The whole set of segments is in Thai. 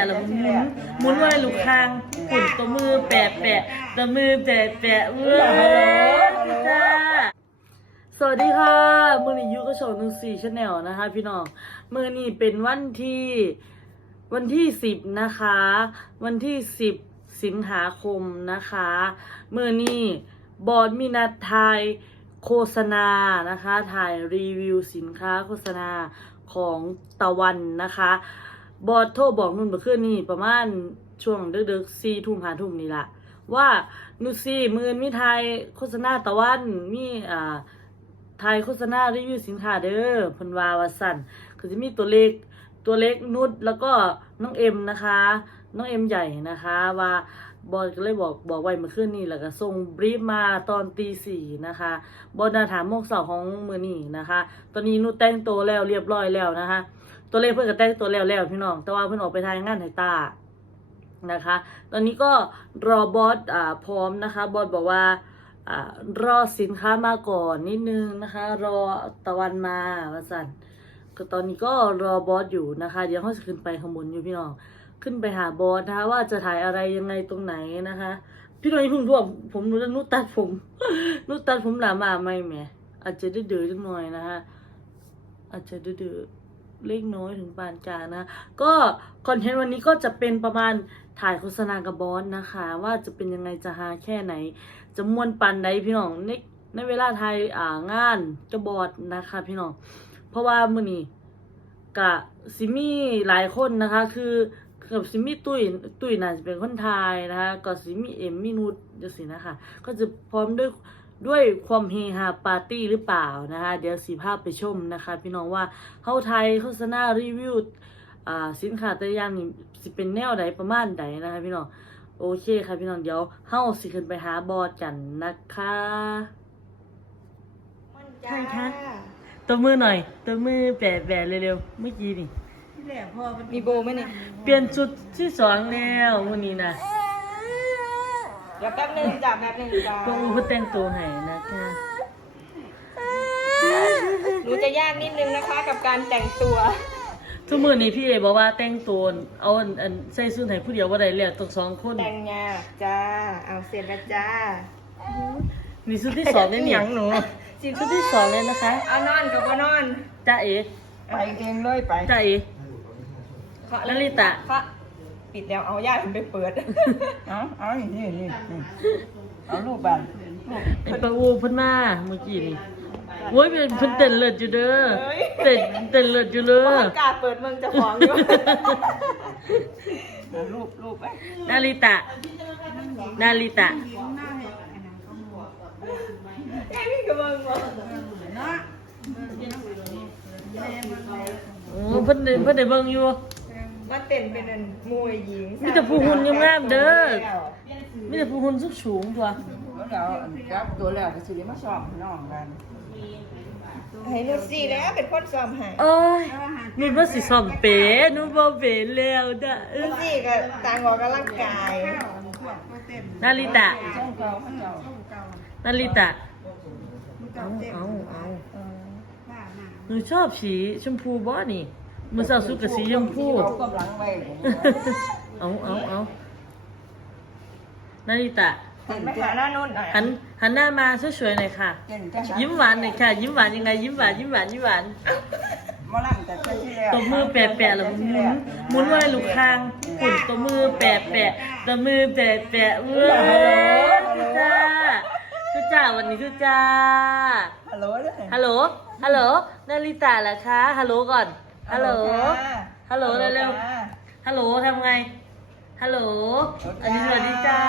ะแล้วหมุนหมุนไว้ลูกคางปุ่นตัวมือแปะแปะตัวมือแปะแปะเว้ยจ้าสวัสดีค่ะมือนี้ยุก็โชว์หนึ่งสี่ชาแนลนะคะ พี่น้องมือนี้เป็นวันที่วันที่สิบนะคะ วันที่สิบสิงหาคมนะคะมือนี้บอร์ดมีนัดทายโฆษณานะคะ ถ่ายรีวิวสินค้าโฆษณาของตะวันนะคะ บอสโทรบอกนุ่นเมื่อคืนนี้ประมาณช่วงดึกๆสี่ทุ่มหาทุ่มนี่ละว่านุซี่มือนมีไทยโฆษณาตะวันมีอ่าไทยโฆษณารีวิวสินค้าเด้อพนวาวาสันคือจะมีตัวเล็กตัวเล็กนุชแล้วก็น้องเอ็มนะคะ น้องเอ็มใหญ่นะคะ ว่าบอสก็เลยบอกบอกไว้เมื่อคืนนี้แล้วก็ส่งบรีฟมาตอนตีสี่นะคะ บอสนาถามโมงเสาของมือนี้นะคะ ตอนนี้นุชแต่งตัวแล้วเรียบร้อยแล้วนะคะ ตัวเลขเพื่อนก็แต่งตัวแล้วแล้วพี่น้อง แต่ว่าเพื่อนออกไปทายงานไทยตานะคะ ตอนนี้ก็รอบอสอ่าพร้อมนะคะ บอสบอกว่าอ่ารอสินค้ามาก่อนนิดนึงนะคะ รอตะวันมาว่าสันก็ตอนนี้ก็รอบอสอยู่นะคะ เดี๋ยวเขาจะขึ้นไปข้างบนอยู่พี่น้อง ขึ้นไปหาบอสนะคะ ว่าจะถ่ายอะไรยังไงตรงไหนนะคะ พี่น้องอย่าเพิ่งท่วงผมนุนุตัดผมนุตัดผมหนามาไม่แหมอาจจะดื้อๆจังหน่อยนะคะอาจจะดื้อๆ เล็กน้อยถึงปานกลางนะ ก็คอนเทนต์วันนี้ก็จะเป็นประมาณถ่ายโฆษณากับบอสนะคะ ว่าจะเป็นยังไงจะหาแค่ไหน จะม่วนปันใดพี่น้องในในเวลาไทยอ่างานจะบอดนะคะ พี่น้องเพราะว่ามื้อนี้กะซิมี่หลายคนนะคะ คือกับซิมี่ตุ้ยตุ้ยน่าจะเป็นคนไทยนะคะก็ซิมี่เอ็มมี่นุชจังซี่นะคะ ก็จะพร้อมด้วย ด้วยความเฮฮาปาร์ตี้หรือเปล่านะคะ เดี๋ยวสีภาพไปชมนะคะ พี่น้องว่าเฮาไทยโฆษณารีวิวอ่าสินค้าแต่ละอย่างนี่สิเป็นแนวใดประมาณใดนะคะพี่น้องโอเคค่ะพี่น้องเดี๋ยวเฮาสิขึ้นไปหาบอสกันนะคะใครคะตัวมือหน่อยตัวมือแปะแปะเร็วๆเมื่อกี้นี่มีโบไหมเนี่ยเปลี่ยนชุดที่สองแล้ววันนี้นะ เดี๋ยวแป๊บนึงจ้ะแป๊บนึงจ้ะพวกอูเพิ่นแต่งตัวให้นะคะหนูจะยากนิดนึงนะคะ กับการแต่งตัว ทุกมื้อนี้พี่เอบอกว่าแต่งตัวเอาอันอันใส่ชุดให้ผู้เดียวบ่ได้แล้วต้องสองคนแต่งยากจ้าเอาเสร็จแล้วจ้านี่ชุดที่สองเลยนี่หยังหนูชุดที่สองเลยนะคะเอานอนกับว่านอนจ้าเอ๋ไปเองเลยไปจ้าเอ๋นาริตะค่ะ ปิดแล้วเอาย่าผมไปเปิด เอาเอานี่นี่นี่เอาลูกบันไอ้ปะอูเพิ่นมาเมื่อกี้นี่โว้ยเป็นเพิ่นเต้นเลิศอยู่เด้อเต้นเต้นเลิศอยู่เด้อว่ากล้าเปิดเมืองเจะของอยู่เอาลูกลูกไปนาริตะ นาริตะไอ้พี่กับเมืองบอกโอ้เพิ่นได้เพิ่นได้เบิ่งอยู่ มาเต้นเป็นอันมวยหญิงมีแต่ผู้หุ่นงามๆเด้อ มีแต่ผู้หุ่นสูงๆตัวแล้วเราจับตัวแล้วก็สิได้มาสอบน้องกันให้นุชซี่แล้วเป็นคนซ้อมให้โอ้ยนุ่นว่าสิซ่อมเป๋นุ่นบ่เป๋แล้วจ้ะเอนุอชซี่ก็ต่างออกกำลังกายนาริตะช่องเก่าเขาเจ้านาริตะเอาเอาเอาหนูชอบสีชมพูบ่นี่ มือสาวสุดกับสีชมพูเขากำลังไว้เอาเอาเอานาริตะหันไปหาหน้านุ่นหน่อยหันหันหน้ามาสวยๆหน่อยค่ะเต้นจังยิ้มหวานหน่อยค่ะ ยิ้มหวานยังไง ยิ้มหวานยิ้มหวานยิ้มหวานมาลั่งแต่ที่แล้วตัวมือแปะๆแล้วหมุนหมุนไว้ลูกคางปุ่นตัวมือแปะๆตัวมือแปะๆเว้ยคือจ้าคือจ้าวันนี้คือจ้าฮัลโหลเลยฮัลโหลฮัลโหลนาริตะเหรอคะฮัลโหลก่อน ฮัลโหล ฮัลโหลเร็วๆ ฮัลโหลทำไง ฮัลโหลอันนี้สวัสดีจ้า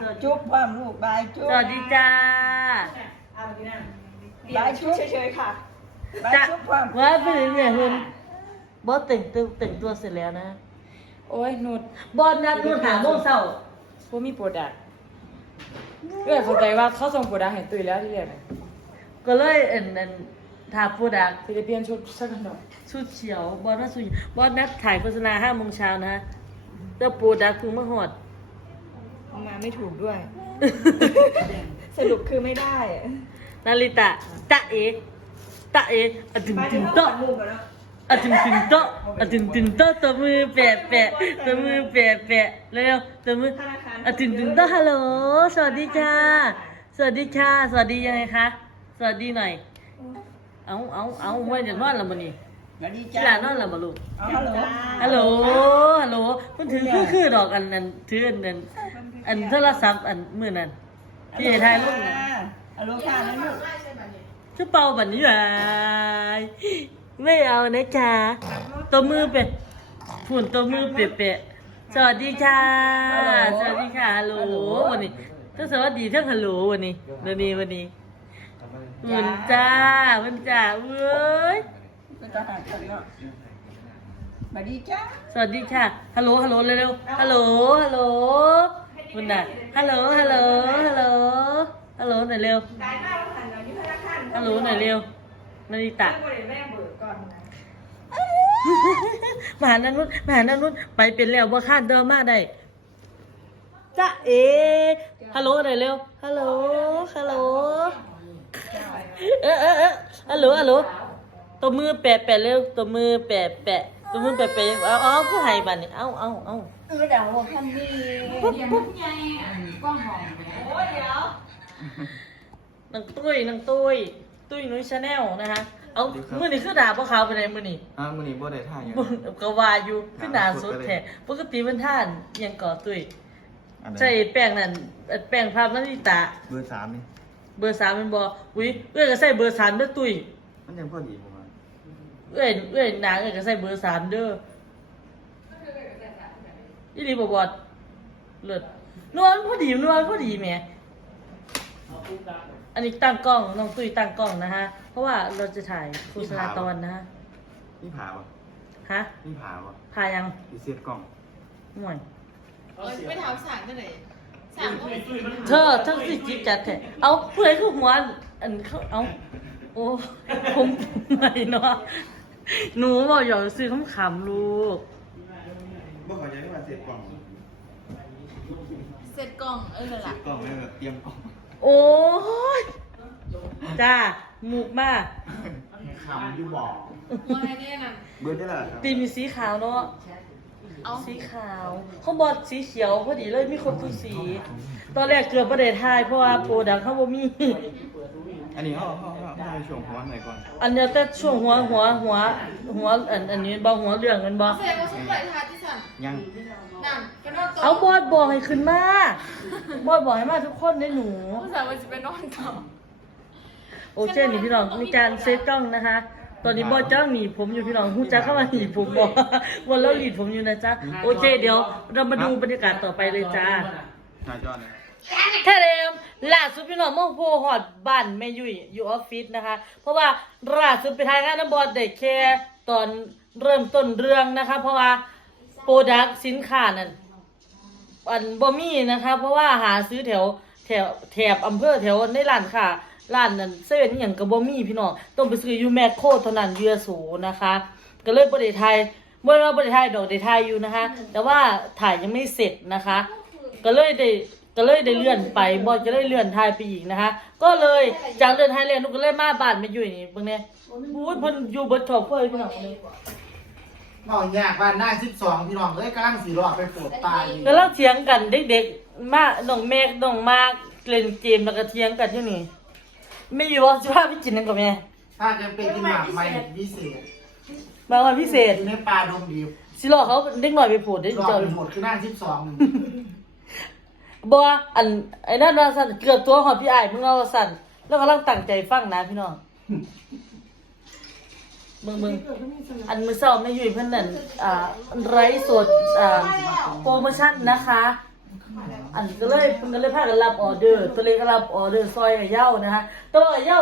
สวัสดีจุ๊บความลูกบายจุ๊บสวัสดีจ้าเดี๋ยวชุดเฉยๆค่ะบายจ้าจุ๊บความว่าเป็นยังไงคุณบอสแต่งตัวแต่งตัวเสร็จแล้วนะ โอ้ยนุชบอสนัดนู่นหาโมงเช้าพวกมีโปรดักต์เพื่อนสนใจว่าเขาส่งโปรดักต์ให้ตุยแล้วที่เรียนก็เลยเอ็นเอ็น ทาโปรดักฟิลิปปินส์ชุดสักหน่อยชุดเขียว บอสนัดชุดบอสนัดถ่ายโฆษณาห้าโมงเช้านะฮะแล้วโปรดักเพิ่งมาหอดมาไม่ถูกด้วย สรุปคือไม่ได้นาริตะตะเอกตะเอกอะดึงดึงโตะอะตึงตึงโตะอะตึงตึงโตะตัวมือแปะแปะตัวมือแปะแปะเร็วตัวมืออะตึงตึงโตะฮัลโหลสวัสดีค่ะ สวัสดีค่ะ สวัสดียังไงคะ สวัสดีหน่อย เอาเอาเอาไว้เดี๋ยวนอนและมื้อนี้สวัสดีที่จ้าร้านนอนและบ่ลูกเอาฮัลโหลฮัลโหลฮัลโหลมันถือคือคือดอกอันนั้นถืออันนั้นอันโทรศัพท์อันมื้อนั้นที่ให้ถ่ายรูปน่ะฮัลโหลค่ะนะลูกจะเป่าบัดนี้หลายไม่เอานะจ๊ะตัวมือเป็ดผุ่นตัวมือเปะๆสวัสดีค่ะ สวัสดีค่ะฮัลโหลวันนี้ทั้งสวัสดีทั้งฮัลโหลวันนี้วันนี้วันนี้ หุ่นจ้าหุ่นจ้าเว้ยเป็นทหารกันเนาะสวัสดีจ้าสวัสดีค่ะ ฮัลโหล ฮัลโหล เร็วๆฮัลโหล ฮัลโหลคุณน่ะฮัลโหล ฮัลโหล ฮัลโหล ฮัลโหลหน่อยเร็วจ่ายค่าเราหันเราที่ธนาคารฮัลโหลหน่อยเร็วนาริตะแม่บริแม่เบิกก่อนนะมาหานันนุนมาหานันนุนไปเป็นแล้วบ่ข้านเดิมมาได้จ้าเอฮัลโหลหน่อยเร็ว ฮัลโหล ฮัลโหล เออเออเออฮัลโหลฮัลโหลตัวมือแปะแปะเร็วตัวมือแปะแปะตัวมือแปะแปะเอาเอาผู้ให้บัดนี่เอาเอาเอาเออเดี๋ยวคันนี้ปุ๊บปุ๊บนางตุ้ยนางตุ้ยตุ้ยนุ้ยชาแนลนะคะเอามือนี่คือด่าพวกเขาไปเลยมือนี่อ่ามื้อนี้บ่ได้ท่าหยังก็ว่าอยู่คือด่าสุดแท้ปกติมันท่านอิหยังก่อตุ้ยอันนั้นใช่แป้งนั่นเอ่อแป้งภาพนาริตะเบอร์สามนี่ เบอร์สามเป็นบออุ้ยเอ้ยก็ใส่เบอร์สามเด้อตุ้ยมันยังพอดีผมว่าเอ้ยเอ้ยนางเอ้ยก็ใส่เบอร์สามเด้ออีหลีบ่บอดเลิศนวลพอดีนวลพอดีแหมอันนี้ตั้งกล้องน้องตุ้ยตั้งกล้องนะฮะ เพราะว่าเราจะถ่ายโฆษณาตอนนะฮะนี่ผาวะฮะนี่ผาวะพายังอีเสียดกล้องห่วยไม่ถามสั่งที่ไหนสั่งก็ไม่ เธอเธอสิจิบจัดแท้เอาเพื่อนคือหัวอันเขาเอาโอ้ผมไม่เนาะหนูบอกอย่าซื้อขำๆลูกบ่เข้าใจว่าเสียดกล้องเสร็จกล่องเออเลยเสีล่ะยดกล้องแล้วแบบเตรียมกล้องโอ้ยจ้าหมูกมากคำอยู่บอกมาให้แน่น่ะเบอร์ได้แล้วครับตีมีสีขาวเนาะ เอาสีขาวข้างบนสีเขียวพอดีเลยมีครบทุกสี ตอนแรกเกือบประเด็ทายเพราะว่าโปรดักเขาบ่มี อันนี้เฮาเฮาเฮาเฮาไปช่วงหัวหน่อยก่อนอันเนี้ยแต่ช่วงหัวหัวหัวหัวอันอันนี้บ่หัวเรื่องกันบ่แสดงว่าสมบัติทาที่สั่งยังนั่นก็นอนต่อเอาบอดบอกให้ขึ้นมาบอดบอกให้มาทุกคนได้หนู ผู้สาวมันจะไปนอนต่อ โอเคนี่พี่น้องมีการเซตกล้องนะคะ ตอนนี้บอดจ้างหนีผมอยู่พี่น้องฮู้จักเข้ามาหนีผมบอกวันแล้วหลีดผมอยู่นะจ๊ะโอเค เดี๋ยวเรามาดูบรรยากาศต่อไปเลยจ้าหน้าจอนะถ้าเดิมล่าสุดพี่น้องเมื่อโพหอดบ้านแม่ยุ้ยอยู่ออฟฟิศนะคะ เพราะว่าล่าสุดไปทายงานน้ำบอดได้แค่ตอนเริ่มต้นเรื่องนะคะ เพราะว่าโปรดักสินค้านั่นอันบ่มีนะคะ เพราะว่าหาซื้อแถวแถวแถบอำเภอแถวในร้านค่ะ ร้านนั้นเซเว่นอหย่างกับบ่มีพี่น้องต้องไปซื้ออยู่แมคโครเท่านั้นเยอะสูนะคะ ก็เลยบ่ได้ถ่ายบ่ได้ว่าบ่ได้ถ่ายดอกได้ถ่ายอยู่นะคะ แต่ว่าถ่ายยังไม่เสร็จนะคะ ก็เลยได้ก็เลยได้เลื่อนไปบอลก็เลยเลื่อนทายไปอีกนะคะ ก็เลยจากเลื่อนทายเลื่อนนุกก็เลยมาบ้านมาอยู่นี่เบิ่งเนี่ยบู๊ดเพิ่นอยู่เบิดทอบเพื่อนพี่น้องเลยนอกยากบ้านหน้าสิบสองพี่น้องเลยกำลังสีรอไปปวดตายอยู่กำลังเถียงกันเด็กๆมาน้องเมฆน้องมากเล่นเกมแล้วก็เถียงกันอยู่นี่ ไม่อยู่ว่าสิพาไปกินนั่นกับแม่ถ้าจะเป็นกินหมากใหม่พิเศษบางวันพิเศษอยู่ในป่าดงดีสิรอเขาเด็กหน่อยไปโผล่ได้รอเจ้าไปหมดคือหน้าสิบสองบ่ว่าอันไอ้นั่นว่าสั่นเกือบตัวหอดพี่อ้ายมึงเอาว่าสั่นแล้วกำลังตั้งใจฟังนะพี่น้องมึงมึงอันมือเศร้าไม่อยู่เพื่อนนั่นอ่าไร้สดอ่าโปรโมชั่นนะคะ อันก็เลยเพิ่นก็เลยพากันรับออเดอร์ตัวเล็กก็รับออเดอร์ซอยไอ้เหย้านะคะตัวไอ้เหย้า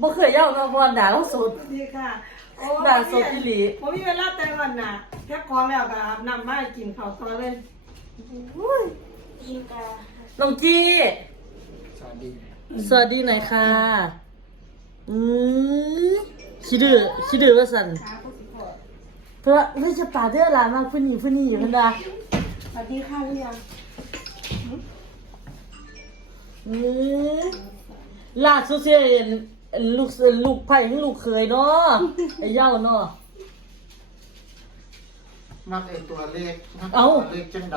บ่เคยเหย้าเนาะเพราะว่าด่าเราสดดีค่ะโอ้ด่าสดอีหลี ผมมีเวลาแต่ก่อนน่ะแค่ของแล้วก็อาบน้ำมากินข้าวตอนเล่นอุ้ยกินกาน้องจี้ สวัสดีสวัสดีหน่อยค่ะ อืมคิดดื้อคิดดื้อว่าสั่นเพราะว่าไม่จะป่าเด้อหลานมากผู้นี้ผู้นี้อยู่เพิ่นว่าสวัสดีค่ะหรือยังอืม ล่าสุดเสียเห็นลูกลูกไผ่ลูกเคยเนาะไอ้เหย้าเนาะมักไอตัวเลขมักเอ้าตัวเลขจังใด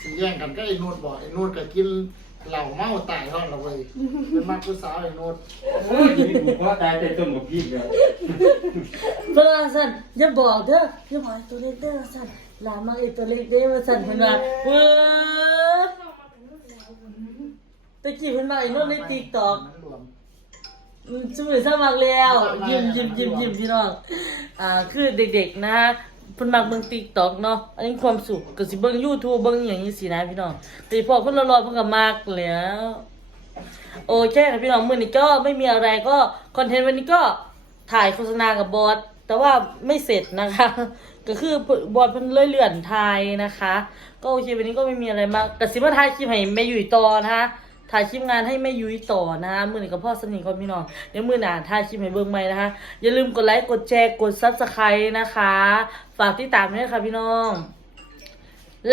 สิแย่งกันก็ไอ้นูดบอกไอ้นูดก็กินเหล้าเมาตายห้องเราเว้ยเป็นมักผู้สาวไอ้นูดโอ้ยชีวิตกูก็ตายแต่ต้นหมกพีกเลยเวลาสั่นอย่าบอกเด้ออย่าบอกไอ้ตัวเล็กเด้อสั่น หลานมาไอ้ตัวเล็กเด้มาสั่นเพิ่นว่าเว้อตะกี้เพิ่นมาไอ้โนนใน TikTok มันรวมอืมชื่อสมัครแล้วยิ้มยิ้มยิ้มยิ้มพี่น้องอ่าคือเด็กๆนะเพิ่นมักเบิ่ง TikTok เนาะอันนี้ความสุขก็สิเบิ่ง YouTube เบิ่งอหย่างนี้สินะพี่น้องแต่พอเพิ่นรอๆเพิ่นก็มักแล้ว โอเคค่ะพี่น้องมื้อนี้ก็ไม่มีอะไรก็คอนเทนต์วันนี้ก็ถ่ายโฆษณากับบอสแต่ว่าไม่เสร็จนะคะ ก็คือบอสเพิ่นเลื่อยเลื่อนถ่ายนะคะ ก็โอเควันนี้ก็ไม่มีอะไรมากแต่สิมาถ่ายคลิปให้แม่ยุ้ยต่อนะคะถ่ายคลิปงานให้แม่ยุ้ยต่อนะคะมื้อนี้กับพ่อสนิทกับพี่น้องเดี๋ยวมือหน้าถ่ายคลิปให้เบิ่งใหม่นะคะ อย่าลืมกดไลค์กดแชร์กด Subscribe นะคะ ฝากติดตามด้วยค่ะพี่น้อง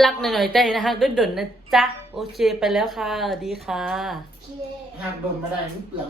รักหน่อยๆแต่นะคะด้วยดนนะจ๊ะ โอเคไปแล้วค่ะ ดีค่ะหากโดนม่ได้มันเปลือง